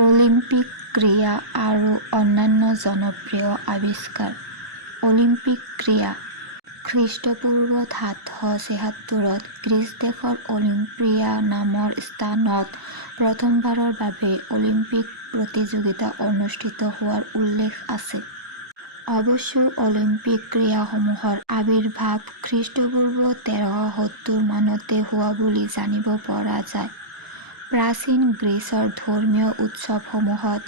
Olympic ক্ৰীড়া আৰু অন্যান্য জনপ্ৰিয় আৱিষ্কাৰ। অলিম্পিক ক্ৰীড়া খ্ৰীষ্টপূৰ্ব ৭৭৬ত গ্ৰীচ দেশৰ অলিম্পিয়া নামৰ স্থানত প্ৰথমবাৰৰ বাবে অলিম্পিক প্ৰতিযোগিতা অনুষ্ঠিত হোৱাৰ উল্লেখ আছে। অৱশ্য অলিম্পিক ক্ৰীড়াসমূহৰ আৱিৰ্ভাৱ খ্ৰীষ্টপূৰ্ব ১৩৭০ মানতে হোৱা বুলি জানিব পৰা যায়। প্ৰাচীন গ্ৰীচৰ ধৰ্মীয় উৎসৱসমূহত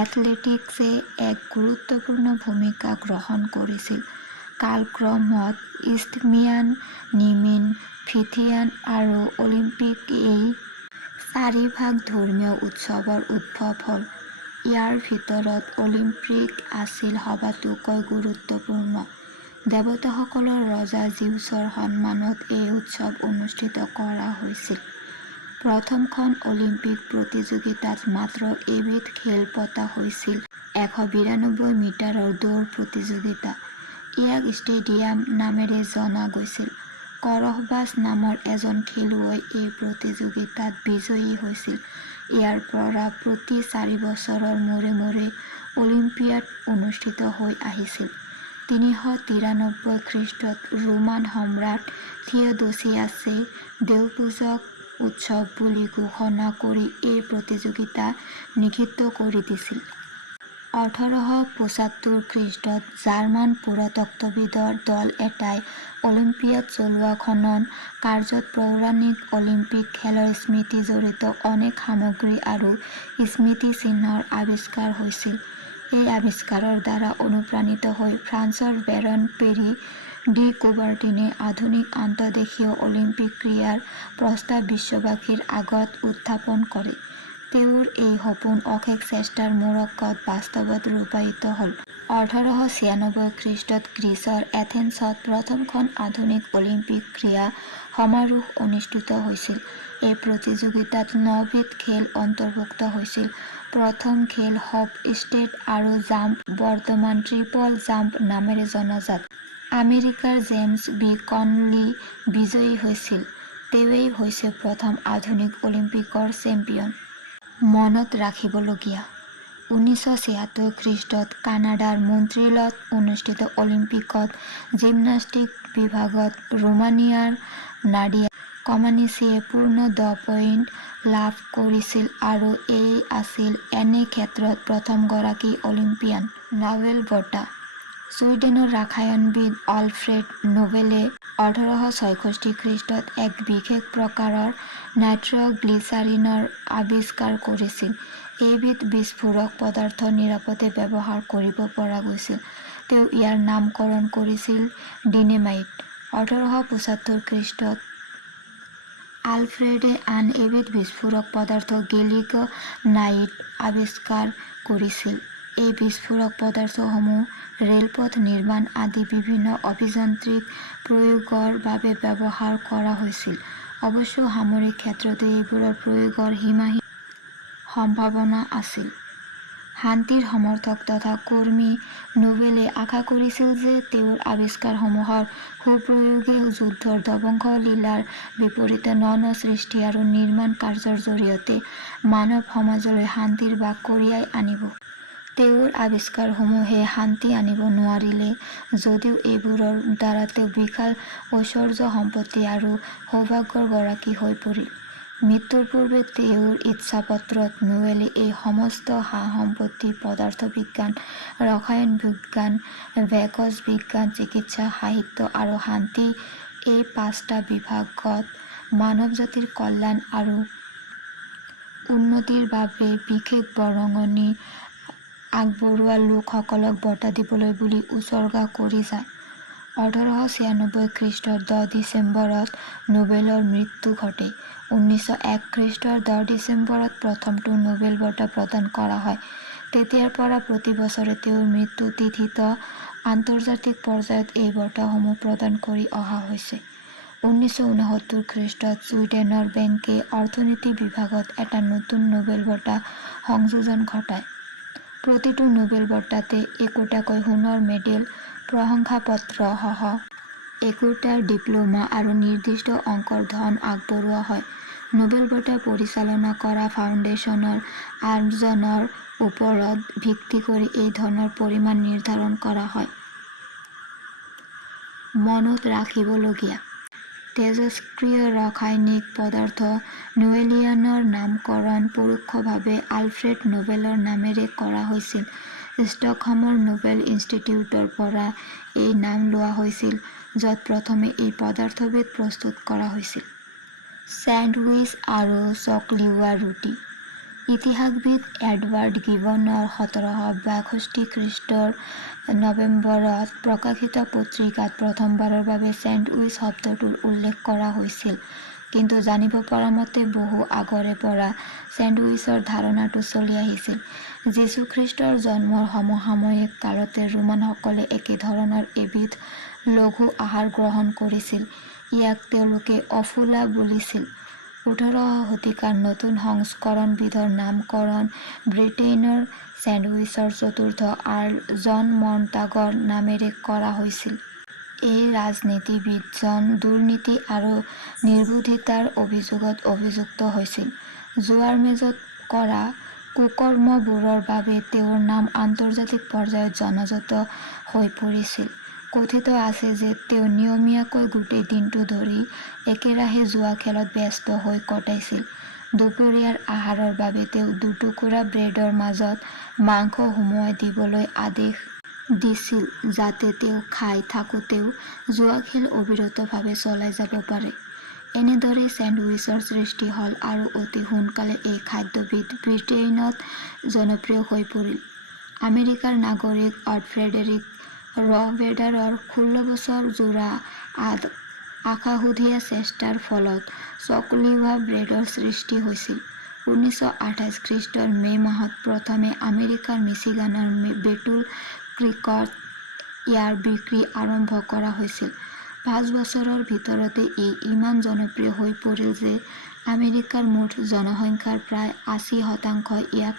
এথলেটিক্সে এক গুৰুত্বপূৰ্ণ ভূমিকা গ্ৰহণ কৰিছিল। কালক্ৰমত ইষ্থমিয়ান, নিমিন, ফিথিয়ান আৰু অলিম্পিক এই চাৰিভাগ ধৰ্মীয় উৎসৱৰ উদ্ভৱ হ'ল। ইয়াৰ ভিতৰত অলিম্পিক আছিল সবাতোকৈ গুৰুত্বপূৰ্ণ। দেৱতাসকলৰ ৰজা জিউছৰ সন্মানত এই উৎসৱ অনুষ্ঠিত কৰা হৈছিল। প্ৰথমখন অলিম্পিক প্ৰতিযোগিতাত মাত্ৰ এবিধ খেল পতা হৈছিল ১৯২ মিটাৰৰ দৌৰ প্ৰতিযোগিতা। ইয়াক ষ্টেডিয়াম নামেৰে জনা গৈছিল। কৰহবাছ নামৰ এজন খেলুৱৈ এই প্ৰতিযোগিতাত বিজয়ী হৈছিল। ইয়াৰ পৰা প্ৰতি ৪ বছৰৰ মূৰে মূৰে অলিম্পিয়াড অনুষ্ঠিত হৈ আহিছিল। ৩৯৩ খ্ৰীষ্টত ৰোমান সম্ৰাট থিয়ডোচিয়াছে দেৱপূজক উৎসৱ বুলি ঘোষণা কৰি এই প্ৰতিযোগিতা নিষিদ্ধ কৰি দিছিল। ১৮৭৫ খ্ৰীষ্টত জাৰ্মান পুৰাতত্ত্ববিদৰ দল এটাই অলিম্পিয়াড চলোৱা খনন কাৰ্যত পৌৰাণিক অলিম্পিক খেলৰ স্মৃতি জড়িত অনেক সামগ্ৰী আৰু স্মৃতিচিহ্নৰ আৱিষ্কাৰ হৈছিল। এই আৱিষ্কাৰৰ দ্বাৰা অনুপ্ৰাণিত হৈ ফ্ৰান্সৰ বেৰন পেৰী ডি কুবাৰ্টিনে আধুনিক আন্তঃদেশীয় অলিম্পিক ক্ৰীড়াৰ প্ৰস্তাৱ বিশ্ববাসীৰ আগত উত্থাপন কৰে। তেওঁৰ এই সপোন অশেষ চেষ্টাৰ মূৰকত বাস্তৱত ৰূপায়িত হ'ল। ১৮৯৬ খ্ৰীষ্টত গ্ৰীচৰ এথেন্সত প্ৰথমখন আধুনিক অলিম্পিক ক্ৰীড়া সমাৰোহ অনুষ্ঠিত হৈছিল। এই প্ৰতিযোগিতাত ৯বিধ খেল অন্তৰ্ভুক্ত হৈছিল। প্ৰথম খেল হপ, ষ্টেপ আৰু জাম্প, বৰ্তমান ট্ৰিপল জাম্প নামেৰে জনাজাত। আমেৰিকাৰ জেমছ বি কনলি বিজয়ী হৈছিল। তেওঁৱেই হৈছে প্ৰথম আধুনিক অলিম্পিকৰ চেম্পিয়ন। মনত ৰাখিবলগীয়া ১৯৭৬ খ্ৰীষ্টত কানাডাৰ মন্ট্ৰিলত অনুষ্ঠিত অলিম্পিকত জিমনাষ্টিক বিভাগত ৰোমানিয়াৰ নাডিয়া কমানিচিয়ে পূৰ্ণ ১০ পইণ্ট লাভ কৰিছিল আৰু এই আছিল এনে ক্ষেত্ৰত প্ৰথমগৰাকী অলিম্পিয়ান। নবেল বঁটা ছুইডেনৰ ৰসায়নবিদ আলফ্ৰেড নোবেলে ১৮৬৬ খ্ৰীষ্টত এক বিশেষ প্ৰকাৰৰ নাইট্ৰগ্লিচাৰিনৰ আৱিষ্কাৰ কৰিছিল। এইবিধ বিস্ফোৰক পদাৰ্থ নিৰাপদে ব্যৱহাৰ কৰিব পৰা গৈছিল। তেওঁ ইয়াৰ নামকৰণ কৰিছিল ডিনেমাইট। ১৮৭৫ খ্ৰীষ্টত আলফ্ৰেডে আন এবিধ বিস্ফোৰক পদাৰ্থ গেলিগনাইট আৱিষ্কাৰ কৰিছিল। এই বিস্ফোৰক পদাৰ্থসমূহ ৰেলপথ নিৰ্মাণ আদি বিভিন্ন অভিযান্ত্ৰিক প্ৰয়োগৰ বাবে ব্যৱহাৰ কৰা হৈছিল। অৱশ্য সামৰিক ক্ষেত্ৰতো এইবোৰৰ প্ৰয়োগৰ সীমাহীন সম্ভাৱনা আছিল। শান্তিৰ সমৰ্থক তথা কৰ্মী নোবেলে আশা কৰিছিল যে তেওঁৰ আৱিষ্কাৰসমূহৰ সুপ্ৰয়োগে যুদ্ধৰ ধ্বংসলীলাৰ বিপৰীতে ন সৃষ্টি আৰু নিৰ্মাণ কাৰ্যৰ জৰিয়তে মানৱ সমাজলৈ শান্তিৰ বাস কঢ়িয়াই আনিব। তেওঁৰ আৱিষ্কাৰসমূহে শান্তি আনিব নোৱাৰিলে যদিও এইবোৰৰ দ্বাৰা তেওঁ বিশাল ঐশ্বৰ্য সম্পত্তি আৰু সৌভাগ্যৰ গৰাকী হৈ পৰিল। মৃত্যুৰ পূৰ্বে তেওঁৰ ইচ্ছাপত্ৰত নোবেলে এই সমস্ত সা-সম্পত্তি পদাৰ্থবিজ্ঞান, ৰসায়ন বিজ্ঞান, ভেষজ বিজ্ঞান, চিকিৎসা, সাহিত্য আৰু শান্তি এই ৫টা বিভাগত মানৱজাতিৰ কল্যাণ আৰু উন্নতিৰ বাবে বিশেষ বৰঙণি আগবঢ়োৱা লোকসকলক বঁটা দিবলৈ বুলি উচৰ্গা কৰি যায়। ১৮৯৬ খ্ৰীষ্টৰ ১০ ডিচেম্বৰত নোবেলৰ মৃত্যু ঘটে। ১৯০১ খ্ৰীষ্টৰ ১০ ডিচেম্বৰত প্ৰথমটো নোবেল বঁটা প্ৰদান কৰা হয়। তেতিয়াৰ পৰা প্ৰতি বছৰে তেওঁৰ মৃত্যু তিথিত আন্তৰ্জাতিক পৰ্যায়ত এই বঁটাসমূহ প্ৰদান কৰি অহা হৈছে। ১৯৬৯ খ্ৰীষ্টত ছুইডেনৰ বেংকে অৰ্থনীতি বিভাগত এটা নতুন নোবেল বঁটা সংযোজন ঘটায়। প্ৰতিটো নোবেল বঁটাতে একোটাকৈ সোণৰ মেডেল, প্ৰশংসাপত্ৰ সহ একোটা ডিপ্ল'মা আৰু নিৰ্দিষ্ট অংকৰ ধন আগবঢ়োৱা হয়। নোবেল বঁটা পৰিচালনা কৰা ফাউণ্ডেশ্যনৰ আৰ্জনৰ ওপৰত ভিত্তি কৰি এই ধনৰ পৰিমাণ নিৰ্ধাৰণ কৰা হয়। মনত ৰাখিবলগীয়া তেজস্ক্ৰিয় ৰাসায়নিক পদাৰ্থ নোবেলিয়ানৰ নামকৰণ পৰোক্ষভাৱে আলফ্ৰেড নোবেলৰ নামেৰে কৰা হৈছিল। ষ্টকহোমৰ নোবেল ইনষ্টিটিউটৰ পৰা এই নাম লোৱা হৈছিল, য'ত প্ৰথমে এই পদাৰ্থবিধ প্ৰস্তুত কৰা হৈছিল। চেণ্ডউইচ আৰু চকলিওৱা ৰুটি ইতিহাসবিদ এডৱাৰ্ড গিবনৰ 1762 খ্ৰীষ্টৰ নৱেম্বৰত প্ৰকাশিত পত্ৰিকাত প্ৰথমবাৰৰ বাবে চেণ্ডউইচ শব্দটোৰ উল্লেখ কৰা হৈছিল। কিন্তু জানিব পৰা মতে বহু আগৰে পৰা চেণ্ডউইচৰ ধাৰণাটো চলি আহিছিল। যীশুখ্ৰীষ্টৰ জন্মৰ সমসাময়িক কালতে ৰোমানসকলে একেধৰণৰ এবিধ লঘু আহাৰ গ্ৰহণ কৰিছিল। ইয়াক তেওঁলোকে অফুলা বুলিছিল। 18 শতিকাৰ নতুন সংস্কৰণবিধৰ নামকৰণ ব্ৰিটেইনৰ চেণ্ডউইচৰ চতুৰ্থ আৰ্ল জন মণ্টাগৰ নামেৰে কৰা হৈছিল। এই ৰাজনীতিবিদজন দুৰ্নীতি আৰু নিৰ্বুদ্ধিতাৰ অভিযোগত অভিযুক্ত হৈছিল। জুৱাৰ মেজত কৰা কুকৰ্মবোৰৰ বাবে তেওঁৰ নাম আন্তৰ্জাতিক পৰ্যায়ত জনাজাত হৈ পৰিছিল। কথিত আছে যে তেওঁ নিয়মীয়াকৈ গোটেই দিনটো ধৰি একেৰাহে জুৱা খেলত ব্যস্ত হৈ কটাইছিল। দুপৰীয়াৰ আহাৰৰ বাবে তেওঁ দুটুকুৰা ব্ৰেডৰ মাজত মাংস সুমুৱাই দিবলৈ আদেশ দিছিল, যাতে তেওঁ খাই থাকোঁতেও জুৱা খেল অবিৰতভাৱে চলাই যাব পাৰে। এনেদৰে চেণ্ডউইচৰ সৃষ্টি হ'ল আৰু অতি সোনকালে এই খাদ্যবিধ ব্ৰিটেইনত জনপ্ৰিয় হৈ পৰিল। আমেৰিকাৰ নাগৰিক ফ্ৰেডেৰিক ৰহবেডাৰৰ 16 বছৰ জোৰা আশাসুধীয়া চেষ্টাৰ ফলত চকলিওৱা ব্ৰেডৰ সৃষ্টি হৈছিল। 1928 খ্ৰীষ্টৰ মে' মাহত প্ৰথমে আমেৰিকাৰ মিচিগানৰ বেটুল ক্ৰীকত ইয়াৰ বিক্ৰী আৰম্ভ কৰা হৈছিল। 5 বছৰৰ ভিতৰতে ই ইমান জনপ্ৰিয় হৈ পৰিল যে আমেৰিকাৰ মুঠ জনসংখ্যাৰ প্ৰায় 80% ইয়াক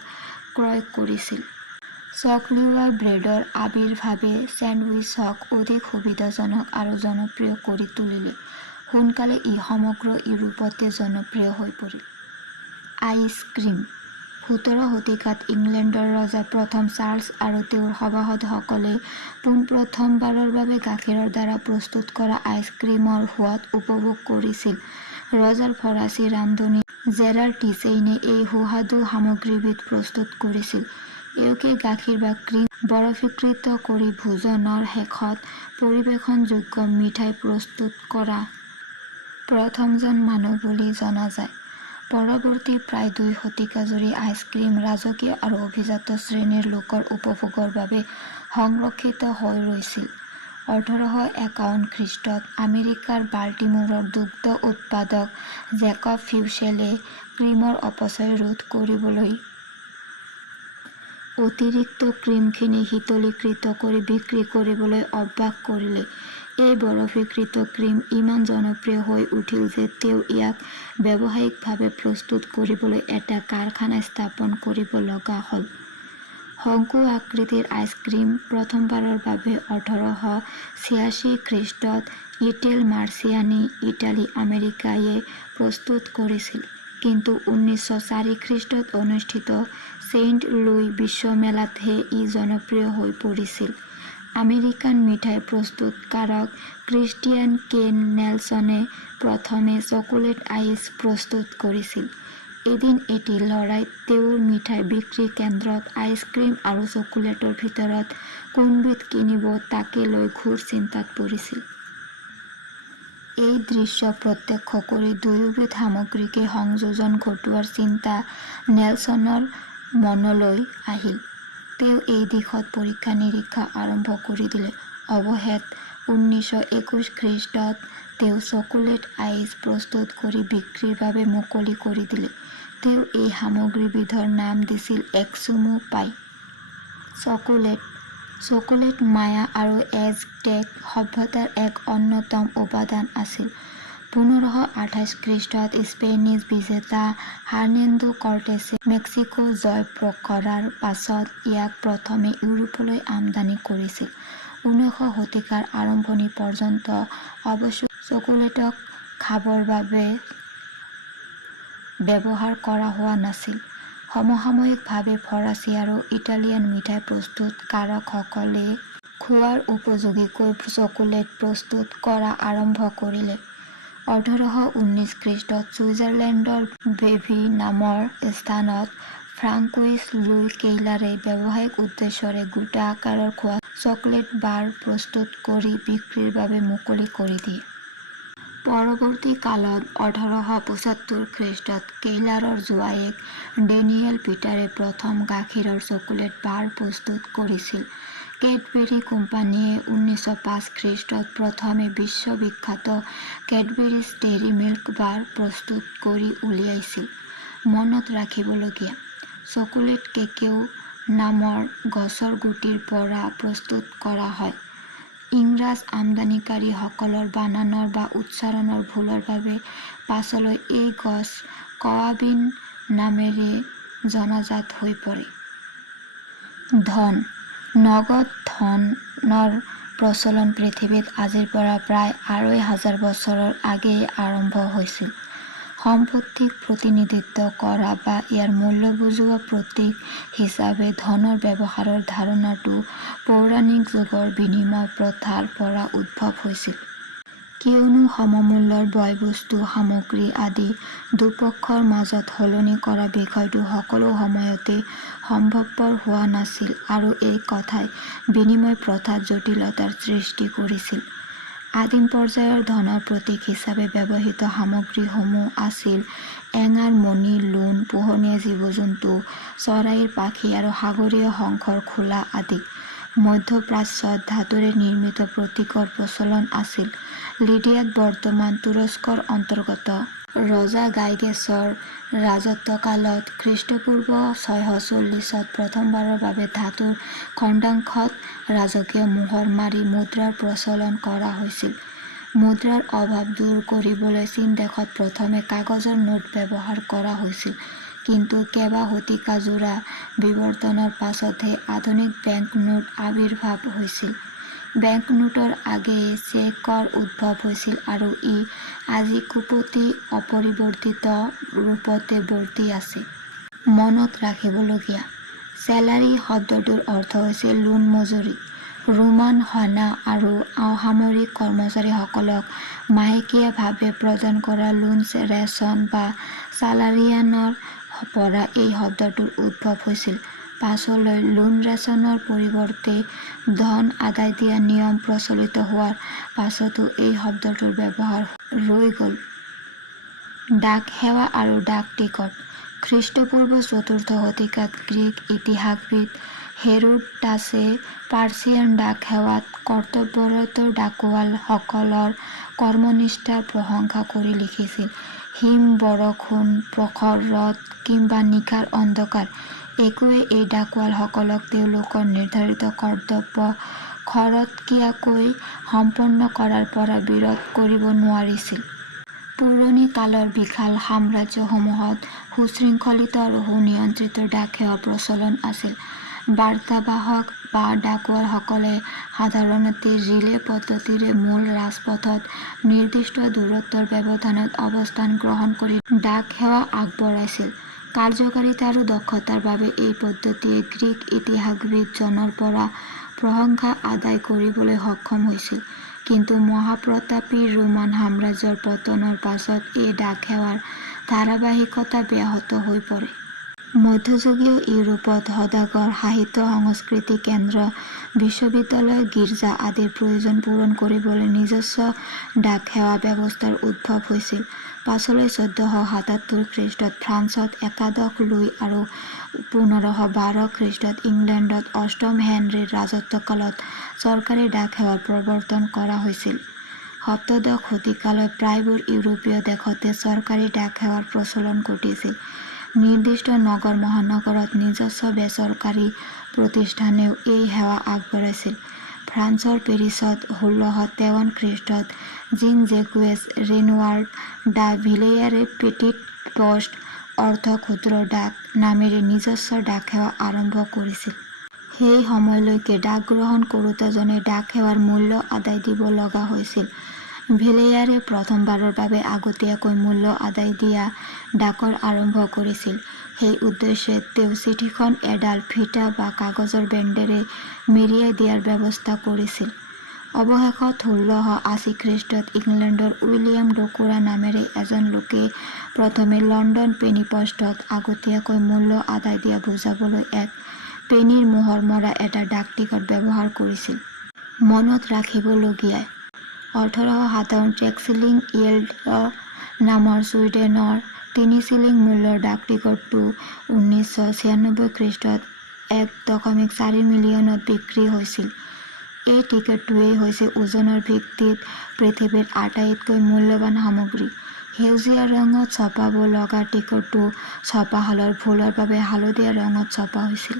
ক্ৰয় কৰিছিল। চকলিওৱা ব্ৰেডৰ আৱিৰ্ভাৱে চেণ্ডউইচক অধিক সুবিধাজনক আৰু জনপ্ৰিয় কৰি তুলিলে। সোনকালে ই সমগ্ৰ ইউৰোপতে জনপ্ৰিয় হৈ পৰিল। আইচক্ৰীম 17 শতিকাত ইংলেণ্ডৰ ৰজা প্ৰথম চাৰ্লছ আৰু তেওঁৰ সভাসদসকলে পোনপ্ৰথমবাৰৰ বাবে গাখীৰৰ দ্বাৰা প্ৰস্তুত কৰা আইচক্ৰীমৰ সোৱাদ উপভোগ কৰিছিল। ৰজাৰ ফৰাচী ৰান্ধনী জেৰাৰ্ড টিছেইনে এই সুস্বাদু সামগ্ৰীবিধ প্ৰস্তুত কৰিছিল। এওঁকে গাখীৰ বা ক্ৰীম বৰফীকৃত কৰি ভোজনৰ শেষত পৰিৱেশনযোগ্য মিঠাই প্ৰস্তুত কৰা প্ৰথমজন মানুহ বুলি জনা যায়। পৰৱৰ্তী প্ৰায় 2 শতিকা জুৰি আইচক্ৰীম ৰাজকীয় আৰু অভিজাত শ্ৰেণীৰ লোকৰ উপভোগৰ বাবে সংৰক্ষিত হৈ ৰৈছিল। 1851 খ্ৰীষ্টত আমেৰিকাৰ বাল্টিমোৰৰ দুগ্ধ উৎপাদক জেকব ফিউচেলে ক্ৰীমৰ অপচয় ৰোধ কৰিবলৈ অতিৰিক্ত ক্ৰীমখিনি শীতলীকৃত কৰি বিক্ৰী কৰিবলৈ অভ্যাস কৰিলে। এই বৰফীকৃত ক্ৰীম ইমান জনপ্ৰিয় হৈ উঠিল যে তেওঁ ইয়াক ব্যৱসায়িকভাৱে প্ৰস্তুত কৰিবলৈ এটা কাৰখানা স্থাপন কৰিব লগা হ'ল। শংকু আকৃতিৰ আইচক্ৰীম প্ৰথমবাৰৰ বাবে 1886 খ্ৰীষ্টত ইটেল মাৰ্চিয়ানি ইটালী আমেৰিকায়ে প্ৰস্তুত কৰিছিল। কিন্তু 1904 খ্ৰীষ্টত অনুষ্ঠিত ছেইণ্ট লুই বিশ্বমেলাতহে ই জনপ্ৰিয় হৈ পৰিছিল। আমেৰিকান মিঠাই প্ৰস্তুতকাৰক ক্ৰিষ্টিয়ান কে নেলছনে প্ৰথমে চকোলেট আইচ প্ৰস্তুত কৰিছিল। এদিন এটি ল'ৰাই তেওঁৰ মিঠাই বিক্ৰী কেন্দ্ৰত আইচক্ৰীম আৰু চকোলেটৰ ভিতৰত কোনবিধ কিনিব তাকে লৈ ঘোৰ চিন্তাত পৰিছিল। এই দৃশ্য প্ৰত্যক্ষ কৰি দুয়োবিধ সামগ্ৰীকে সংযোজন ঘটোৱাৰ চিন্তা নেলছনৰ মনলৈ আহিল। তেওঁ এই দিশত পৰীক্ষা-নিৰীক্ষা আৰম্ভ কৰি দিলে। অৱশেষত 1921 খ্ৰীষ্টত তেওঁ চকোলেট আইচ প্ৰস্তুত কৰি বিক্ৰীৰ বাবে মুকলি কৰি দিলে। তেওঁ এই সামগ্ৰীবিধৰ নাম দিছিল এস্কিমো পাই। চকোলেট মায়া আৰু এজটেক সভ্যতাৰ এক অন্যতম উপাদান আছিল। 1528 খ্ৰীষ্টত স্পেনিছ বিজেতা হাৰ্নেণ্ডো কৰ্টেছে মেক্সিকো জয় কৰাৰ পাছত ইয়াক প্ৰথমে ইউৰোপলৈ আমদানি কৰিছিল। 19 শতিকাৰ আৰম্ভণি পৰ্যন্ত অৱশ্য চকোলেটক খাবৰ বাবে ব্যৱহাৰ কৰা হোৱা নাছিল। সমসাময়িকভাৱে ফৰাচী আৰু ইটালিয়ান মিঠাই প্ৰস্তুতকাৰকসকলে খোৱাৰ উপযোগীকৈ চকোলেট প্ৰস্তুত কৰা আৰম্ভ কৰিলে। 1819 খ্ৰীষ্টত ছুইজাৰলেণ্ডৰ বেভি নামৰ স্থানত ফ্ৰাংকুইজ লুই কেইলাৰে ব্যৱসায়িক উদ্দেশ্যৰে গোটা আকাৰৰ খোৱা চকলেট বাৰ প্ৰস্তুত কৰি বিক্ৰীৰ বাবে মুকলি কৰি দিয়ে। পৰৱৰ্তী কালত 1875 খ্ৰীষ্টত কেইলাৰৰ জোৱায়েক ডেনিয়েল পিটাৰে প্ৰথম গাখীৰৰ চকলেট বাৰ প্ৰস্তুত কৰিছিল। কেডবেৰী কোম্পানীয়ে 1905 খ্ৰীষ্টত প্ৰথমে বিশ্ববিখ্যাত কেডবেৰিজ ডেইৰী মিল্ক বাৰ প্ৰস্তুত কৰি উলিয়াইছিল। মনত ৰাখিবলগীয়া, চকোলেট কেকেও নামৰ গছৰ গুটিৰ পৰা প্ৰস্তুত কৰা হয়। ইংৰাজ আমদানিকাৰীসকলৰ বানানৰ বা উচ্চাৰণৰ ভুলৰ বাবে পাছলৈ এই গছ কৱাবিন নামেৰে জনাজাত হৈ পৰে। ধন, নগদ ধনৰ প্ৰচলন পৃথিৱীত আজিৰ পৰা প্ৰায় ২৫০০ বছৰৰ আগেয়ে আৰম্ভ হৈছিল। সম্পত্তিক প্ৰতিনিধিত্ব কৰা বা ইয়াৰ মূল্য বুজোৱা প্ৰতীক হিচাপে ধনৰ ব্যৱহাৰৰ ধাৰণাটো পৌৰাণিক যুগৰ বিনিময় প্ৰথাৰ পৰা উদ্ভৱ হৈছিল। কিয়নো সমমূল্যৰ বয়-বস্তু সামগ্ৰী আদি দুপক্ষৰ মাজত সলনি কৰা বিষয়টো সকলো সময়তে সম্ভৱপৰ হোৱা নাছিল আৰু এই কথাই বিনিময় প্ৰথাত জটিলতাৰ সৃষ্টি কৰিছিল। আদিম পৰ্যায়ৰ ধনৰ প্ৰতীক হিচাপে ব্যৱহৃত সামগ্ৰীসমূহ আছিল এঙাৰ মণি, লোণ, পোহনীয়া জীৱ-জন্তু, চৰাইৰ পাখি আৰু সাগৰীয় শংখৰ খোলা আদি। মধ্যপ্ৰাচ্যত ধাতুৰে নিৰ্মিত প্ৰতীকৰ প্ৰচলন আছিল। লিডিয়াত বৰ্তমান তুৰস্কৰ অন্তৰ্গত ৰজা গাইগেছৰ ৰাজত্বকালত খ্ৰীষ্টপূৰ্ব 640ত প্ৰথমবাৰৰ বাবে ধাতুৰ খণ্ডাংশত ৰাজকীয় মোহৰ মাৰি মুদ্ৰাৰ প্ৰচলন কৰা হৈছিল। মুদ্ৰাৰ অভাৱ দূৰ কৰিবলৈ চীন দেশত প্ৰথমে কাগজৰ নোট ব্যৱহাৰ কৰা হৈছিল, কিন্তু কেইবা শতিকাজোৰা বিৱৰ্তনৰ পাছতহে আধুনিক বেংক নোট আৱিৰ্ভাৱ হৈছিল। বেংক নোটৰ আগেয়ে চেকৰ উদ্ভৱ হৈছিল আৰু ই আজি কোপতি অপৰিৱৰ্তিত ৰূপতে বৰ্তি আছে। মনত ৰাখিবলগীয়া, চেলাৰী শব্দটোৰ অৰ্থ হৈছে লোণ মজুৰি। ৰোমান সেনা আৰু অসামৰিক কৰ্মচাৰীসকলক মাহেকীয়াভাৱে প্ৰদান কৰা লোণ ৰেচন বা চালাৰিয়ানৰ পৰা এই শব্দটোৰ উদ্ভৱ হৈছিল। পাছলৈ লোণ ৰেচনৰ পৰিৱৰ্তে ধন আদায় দিয়া নিয়ম প্ৰচলিত হোৱাৰ পাছতো এই শব্দটোৰ ব্যৱহাৰ ৰৈ গ'ল। ডাক সেৱা আৰু ডাক টিকট। খ্ৰীষ্টপূৰ্ব 4ৰ্থ শতিকাত গ্ৰীক ইতিহাসবিদ হেৰোডাছে পাৰ্চিয়ান ডাক সেৱাত কৰ্তব্যৰত ডাকুৱাল সকলৰ কৰ্মনিষ্ঠাৰ প্ৰশংসা কৰি লিখিছিল, হিম বৰষুণ, প্ৰখৰ ৰ'দ কিম্বা নিশাৰ অন্ধকাৰ, একোৱে এই ডাকুৱালসকলক তেওঁলোকৰ নিৰ্ধাৰিত কৰ্তব্য খৰতকীয়াকৈ সম্পন্ন কৰাৰ পৰা বিৰত কৰিব নোৱাৰিছিল। পুৰণি কালৰ বিশাল সাম্ৰাজ্যসমূহত সুশৃংখলিত আৰু সুনিয়ন্ত্ৰিত ডাক সেৱাৰ প্ৰচলন আছিল। বাৰ্তাবাহক বা ডাকুৱালসকলে সাধাৰণতে ৰিলে পদ্ধতিৰে মূল ৰাজপথত নিৰ্দিষ্ট দূৰত্বৰ ব্যৱধানত অৱস্থান গ্ৰহণ কৰি ডাক সেৱা আগবঢ়াইছিল। কাৰ্যকাৰিতা আৰু দক্ষতাৰ বাবে এই পদ্ধতিয়ে গ্ৰীক ইতিহাসবিদ জনৰ পৰা প্ৰশংসা আদায় কৰিবলৈ সক্ষম হৈছিল। কিন্তু মহাপ্ৰতাপী ৰোমান সাম্ৰাজ্যৰ পতনৰ পাছত এই ডাক সেৱাৰ ধাৰাবাহিকতা ব্যাহত হৈ পৰে। মধ্যযুগীয় ইউৰোপত সদাগৰ, সাহিত্য সংস্কৃতি কেন্দ্ৰ, বিশ্ববিদ্যালয়, গীৰ্জা আদিৰ প্ৰয়োজন পূৰণ কৰিবলৈ নিজস্ব ডাক সেৱা ব্যৱস্থাৰ উদ্ভৱ হৈছিল। পাছলৈ 1477 খ্ৰীষ্টত ফ্ৰান্সত একাদশ লুই আৰু 1512 খ্ৰীষ্টত ইংলেণ্ডত অষ্টম হেনৰীৰ ৰাজত্বকালত চৰকাৰী ডাক সেৱাৰ প্ৰৱৰ্তন কৰা হৈছিল। সপ্তদশ শতিকালৈ প্ৰায়বোৰ ইউৰোপীয় দেশতে চৰকাৰী ডাক সেৱাৰ প্ৰচলন ঘটিছিল। নিৰ্দিষ্ট নগৰ মহানগৰত নিজস্ব বেচৰকাৰী প্ৰতিষ্ঠানেও এই সেৱা আগবঢ়াইছিল। ফ্ৰান্সৰ পেৰিছত 1653 খ্ৰীষ্টত জীন জেকুৱেছ ৰেনোৱাৰ্ড ডা ভিলেয়াৰে পেটিট পষ্ট অৰ্থ ক্ষুদ্ৰ ডাক নামেৰে নিজস্ব ডাক সেৱা আৰম্ভ কৰিছিল। সেই সময়লৈকে ডাক গ্ৰহণ কৰোঁতাজনে ডাক সেৱাৰ মূল্য আদায় দিব লগা হৈছিল। ভিলেয়াৰে প্ৰথমবাৰৰ বাবে আগতীয়াকৈ মূল্য আদায় দিয়া ডাকৰ আৰম্ভ কৰিছিল। সেই উদ্দেশ্যে তেওঁ চিঠিখন এডাল ফিটা বা কাগজৰ বেণ্ডেৰে মেৰিয়াই দিয়াৰ ব্যৱস্থা কৰিছিল। অৱশেষত 1680 খ্ৰীষ্টত ইংলেণ্ডৰ উইলিয়াম ডকোৰা নামেৰে এজন লোকে প্ৰথমে লণ্ডন পেনী পষ্টত আগতীয়াকৈ মূল্য আদায় দিয়া বুজাবলৈ এক পেনীৰ মোহৰ মৰা এটা ডাক টিকট ব্যৱহাৰ কৰিছিল। মনত ৰাখিবলগীয়া 1857 এক শিলিং ইয়েল্ড নামৰ ছুইডেনৰ 3 শিলিং মূল্যৰ ডাক টিকটটো 1996 খ্ৰীষ্টত 1.4 মিলিয়নত বিক্ৰী হৈছিল। এই টিকটটোৱেই হৈছে ওজনৰ ভিত্তিত পৃথিৱীৰ আটাইতকৈ মূল্যৱান সামগ্ৰী। সেউজীয়া ৰঙত ছপাব লগা টিকটটো ছপাশালৰ ভুলৰ বাবে হালধীয়া ৰঙত ছপা হৈছিল।